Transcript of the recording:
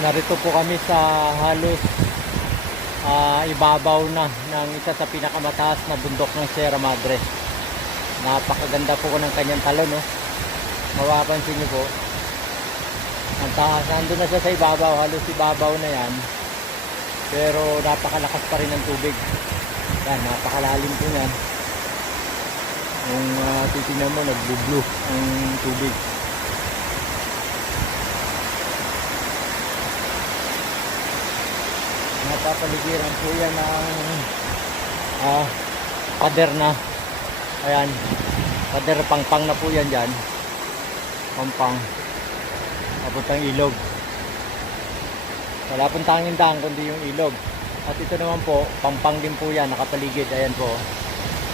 Narito po kami sa halos ibabaw na ng isa sa pinakamataas na bundok ng Sierra Madre. Napakaganda po ng kanyang talon, no? Mapapansin niyo po. Ang taas, nandun na siya sa ibabaw, halos ibabaw na yan. Pero napakalakas pa rin ng tubig. Yan, napakalalim po yan. Kung titignan mo, nagbublo ang tubig. Napapaligiran po yan ng pader na. Ayan, pader pangpang na po yan dyan. Pampang papuntang ilog. Wala pong tanging daan kundi yung ilog. At ito naman po, pampang din po yan, nakapaligid. Ayan po.